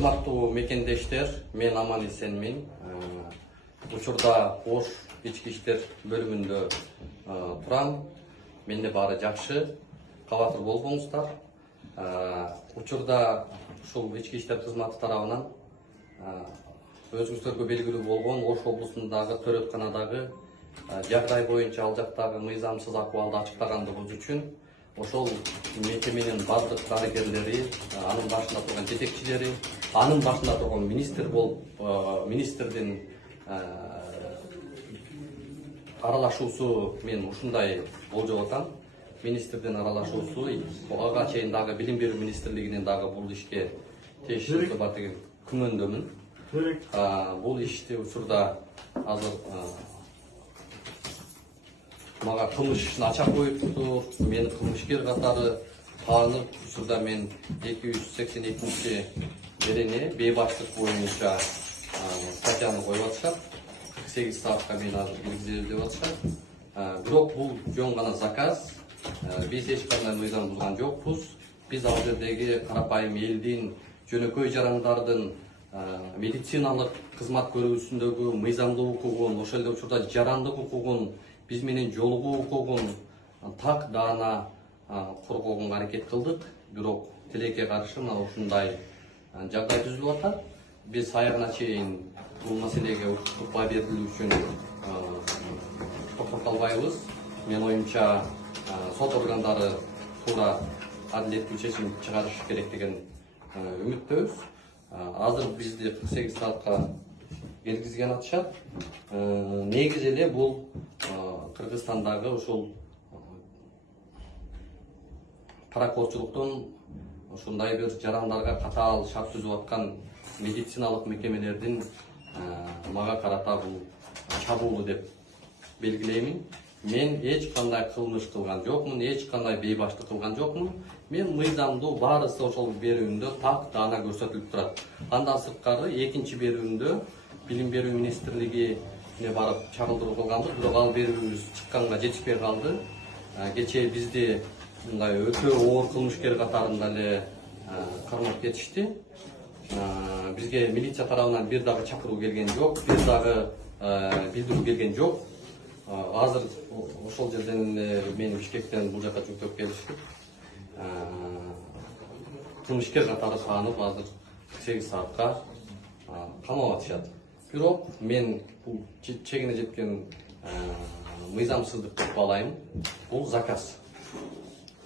Урматтуу мекендештер, мен аман эсенмин. Учурда Ош ички иштер бөлүмүндө турам. Менде баары жакшы. Кабатыр болбоңуздар. Учурда ушул ички иштер кызматы тарабынан өзүңүздөргө белгилүү болгон Ош облусундагы төрөтканадагы жагдай боюнча ал жактагы мыйзамсыз акыбалды ачыктагандыгыбыз үчүн ошол мекеменин бардык дарыгерлери, анын башында турган жетекчилери, анын башында турган министр болуп, министрдин аралашуусу мен ушундай болжоп атам. Министрдин аралашуусу ага чейин дагы билим берүү министрлигинен дагы бул ишке тийиштүү бар деген күмөндөмүн. Бул ишти учурда азыр мага кылмыш ишин ача коюптур. Мени кылмышкер катары таанып, учурда мен 282 берене бейбаштык боюнча статьяны коюп атышат. 48 саатка мени азыр киргизели деп атышат. Бирок бул жөн гана заказ. Биз эч кандай мыйзам бузган жокпуз. Биз ал жердеги карапайым элдин, жөнөкөй жарандардын медициналык кызмат көрүүсүндөгү мыйзамдуу укугун, ошол эле учурда жарандык укугун, биз менен жолугуу укугун так даана коргоого аракет кылдык. Бирок тилекке каршы мына ушундай жагдай түзүлүп атат. Биз аягына чейин бул маселеге укуктук баа берилүү үчүн токтоп калбайбыз. Менин оюмча сот органдары туура адилеттүү чечим чыгарышы керек деген үмүттөбүз. Азыр бизди 48 саатка киргизген атышат. Негизи эле бул Кыргызстандагы ушул паракорчулуктун ушундай бир жарандарга катаал шарт түзүп аткан медициналык мекемелердин мага карата бул чабуулу деп белгилеймин. Мен эч кандай кылмыш кылган жокмун, эч кандай бейбаштык кылган жокмун. Мен мыйзамдуу баарысы ошол берүүмдө так даана көрсөтүлүп турат. Андан сырткары экинчи берүүмдө билим берүү министрлигине барып чагылдыруу кылганбыз, бирок ал берүүбүз чыкканга жетишпей калды. Кечээ бизди мындай өтө оор кылмышкер катарында эле кармап кетишти. Бизге милиция тарабынан бир дагы чакыруу келген жок, бир дагы билдирүү келген жок. Азыр ошол жерден мен Бишкектен бул жака жүктөп келишип, кылмышкер катары таанып, азыр 8 саатка камап атышат. Бирок мен бул чегине жеткен мыйзамсыздык деп баалайм. Бул заказ.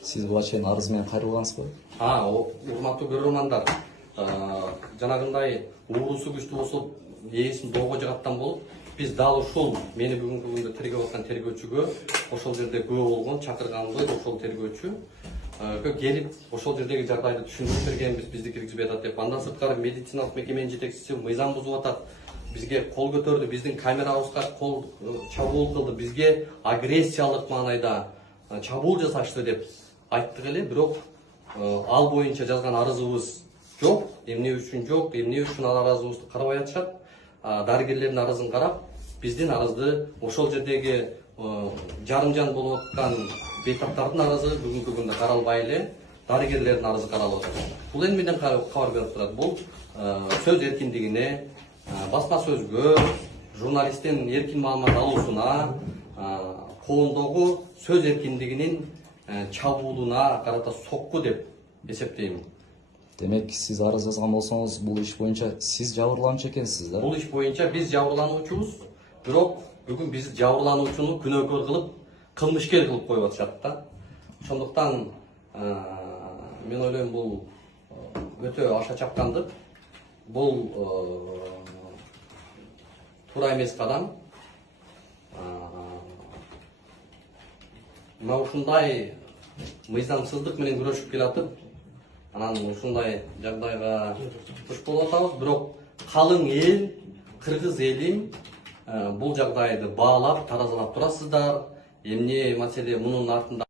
Сиз буга чейин арыз менен кайрылгансызбы? Урматтуу көрөрмандар, жанагындай уурусу күчтүү болсо, ээсин доого жыгаттан болуп, биз дал ушул мени бүгүнкү күндө тергеп аткан тергөөчүгө ошол жерде күбө болгон чакырганбыз. Ошол тергөөчү келип ошол жердеги жагдайды түшүндүрүп бергенбиз, бизди киргизбей атат деп. Андан сырткары медициналык мекеменин жетекчиси мыйзам бузуп атат, бизге кол көтөрдү, биздин камерабызга кол чабуул кылды, бизге агрессиялык маанайда чабуул жасашты деп айттык эле. Бирок ал боюнча жазган арызыбыз жок. Эмне үчүн жок, эмне үчүн ал арызыбызды карабай атышат? Дарыгерлердин арызын карап, биздин арызды ошол жердеги жарымжан болуп аткан бейтаптардын арызы бүгүнкү күндө каралбай эле дарыгерлердин арызы каралып атат. Бул эмне менен кабар берип турат? Бул сөз эркиндигине, басма сөзгө, журналисттин эркин маалымат алуусуна, коондогу сөз эркиндигинин чабуулуна карата сокку деп эсептейм. Демек, сиз арыз жазган болсоңуз, бул иш боюнча сиз жабырлануучу экенсиз да? Бул иш боюнча биз жабырлануучубуз, бирок бүгүн биз жабырлануучуну күнөөкөр кылып, кылмышкер кылып коюп атышат да. Ошондуктан мен ойлойм, бул өтө аша чапкандык. Бул туура эмес кадам. Мына ушундай мыйзамсыздык менен күрөшүп келатып, анан ушундай жагдайга туш болуп атабыз. Бирок калың эл, кыргыз элин бул жагдайды баалап, таразалап турасыздар. Эмне маселе, мунун артында